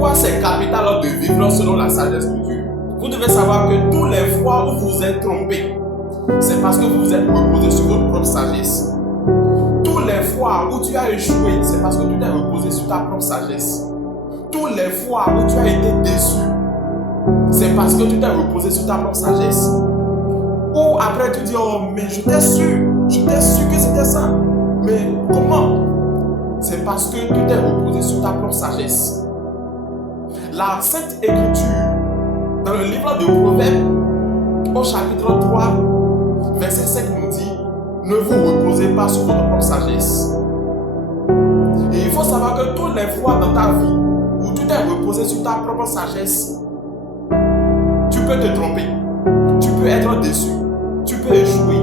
pourquoi c'est capital de vivre selon la sagesse de Dieu? Vous devez savoir que tous les fois où vous vous êtes trompé, c'est parce que vous vous êtes reposé sur votre propre sagesse. Toutes les fois où tu as échoué, c'est parce que tu t'es reposé sur ta propre sagesse. Toutes les fois où tu as été déçu, c'est parce que tu t'es reposé sur ta propre sagesse. Ou après tu dis, oh mais j'étais sûr que c'était ça. Mais comment? C'est parce que tu t'es reposé sur ta propre sagesse. La Sainte Écriture, dans le livre de Proverbes, au chapitre 3, verset 5 nous dit, ne vous reposez pas sur votre propre sagesse. Et il faut savoir que toutes les fois dans ta vie où tu t'es reposé sur ta propre sagesse, tu peux te tromper, tu peux être déçu, tu peux échouer.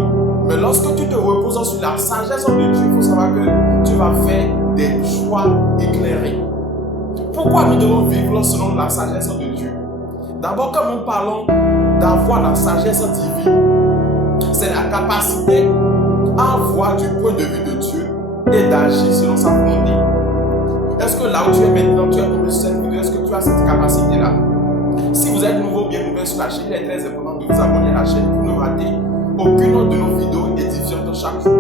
Mais lorsque tu te reposes sur la sagesse de Dieu, il faut savoir que tu vas faire des choix éclairés. Pourquoi nous devons vivre selon la sagesse de Dieu? D'abord, comme nous parlons d'avoir la sagesse divine, c'est la capacité à voir du point de vue de Dieu et d'agir selon sa volonté. Est-ce que là où tu es maintenant, tu es tombé sur cette vidéo, est-ce que tu as cette capacité-là? Si vous êtes nouveau, bien nouvelle sur la chaîne, il est très important de vous abonner à la chaîne pour ne rater aucune de nos vidéos édifiantes chaque jour.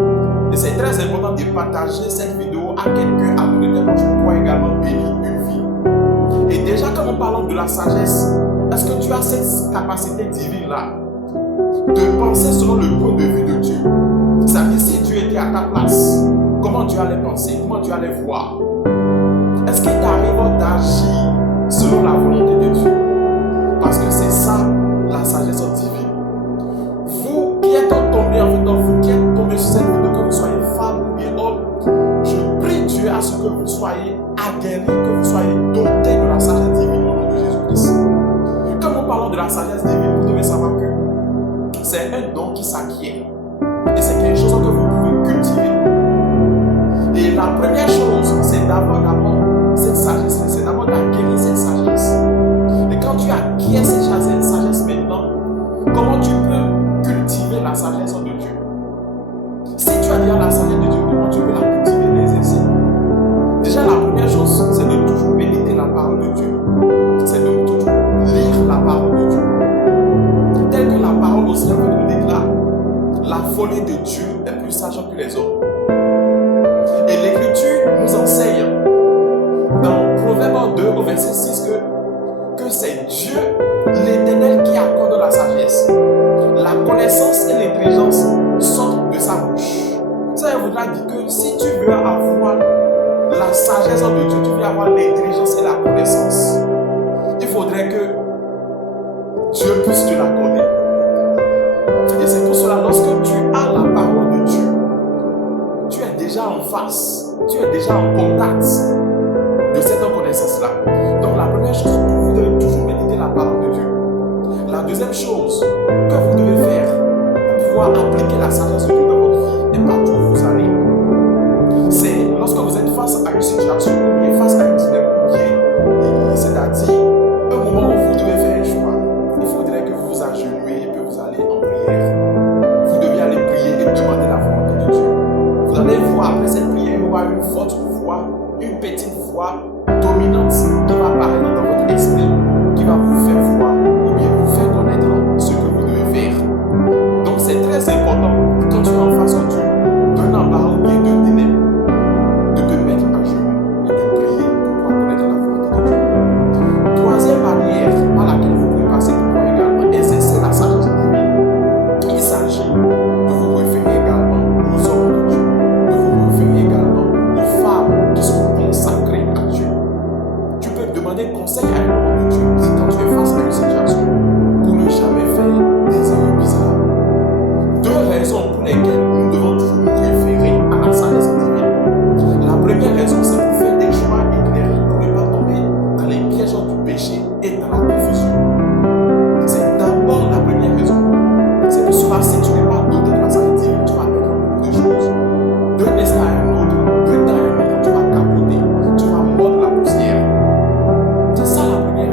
Et c'est très important de partager cette vidéo à quelqu'un à côté de toi pour pouvoir également bénir une vie. Et déjà, quand nous parlons de la sagesse, est-ce que tu as cette capacité divine-là de penser selon le point de vue de Dieu? Ça veut dire si Dieu était à ta place, comment tu allais penser, comment tu allais voir? Est-ce qu'il t'arrive d'agir selon la volonté de Dieu? Parce que c'est ça la sagesse divine. Vous qui êtes tombés en fait, vous qui êtes tombés sur cette vidéo, que vous soyez femme ou bien homme, je prie Dieu à ce que vous soyez aguerris, que vous soyez dotés de la sagesse divine au nom de Jésus-Christ. Quand nous parlons de la sagesse divine, vous devez savoir que c'est un don qui s'acquiert. Et c'est quelque chose que vous pouvez cultiver. Et la première chose, c'est d'avoir d'abord cette sagesse, c'est d'abord d'acquérir cette sagesse. Et quand tu acquiers cette sagesse maintenant, comment tu peux cultiver la sagesse de Dieu? Si tu as déjà la sagesse de Dieu, comment tu peux la cultiver, l'exercer? Déjà, la première chose, c'est de toujours méditer la parole de Dieu. C'est de toujours lire la parole de Dieu. Telle que la parole aussi nous déclare, la folie de Dieu est plus sage que les hommes. Et l'Écriture nous enseigne dans Proverbe 2 au verset 6 que c'est Dieu, l'Éternel, qui accorde la sagesse. La connaissance et l'intelligence sortent de sa bouche. Ça voudra dire que si tu veux avoir la sagesse de Dieu, tu veux avoir l'intelligence et la connaissance, il faudrait que Dieu puisse te l'accorder. Et c'est pour cela, lorsque tu as la parole de Dieu, tu es déjà en face, tu es déjà en contact de cette connaissance-là. Donc la première chose, vous devez toujours méditer la parole de Dieu. La deuxième chose que vous devez faire pour pouvoir appliquer la sagesse de Dieu dans votre vie et partout où vous allez, c'est lorsque vous êtes face à une situation ou bien face à une dilemme ou bien, c'est-à-dire un moment où vous devez faire un choix, il faudrait que vous vous agenouillez et que vous allez en prière. Vous devez aller prier et demander la volonté de Dieu. Vous allez voir après cette prière, il y aura une forte voix, une petite voix dominante qui va parler dans votre esprit, qui va vous faire voir ou bien vous faire connaître ce que vous devez faire. Donc c'est très important quand tu es en face de Dieu, d'un embarras ou bien d'un dilemme, de te mettre à genoux et de prier pour pouvoir connaître la volonté de Dieu. Troisième barrière par laquelle vous pouvez passer pour pouvoir également exercer la sagesse divine, il s'agit de vous référer également aux hommes de Dieu, de vous référer également aux femmes qui sont consacrées à Dieu. Tu peux demander conseil à un homme de Dieu si quand tu es face à une situation pour ne jamais faire des erreurs bizarres. Deux raisons pour lesquelles nous devons toujours nous référer à la sagesse divine. La première raison, c'est pour faire des choix éclairés, pour ne pas tomber dans les pièges du péché et dans la confusion. C'est d'abord la première raison. C'est pour cela, si tu n'es pas doté de la sagesse divine, tu vas perdre beaucoup de choses. D'un instant à un autre, d'un temps à un autre, tu vas capoter, tu vas mordre la poussière. C'est ça la première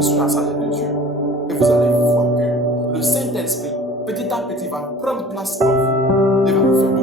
Concentrez sur la sagesse de Dieu. Et vous allez voir que le Saint-Esprit, petit à petit, va prendre place en vous et va vous faire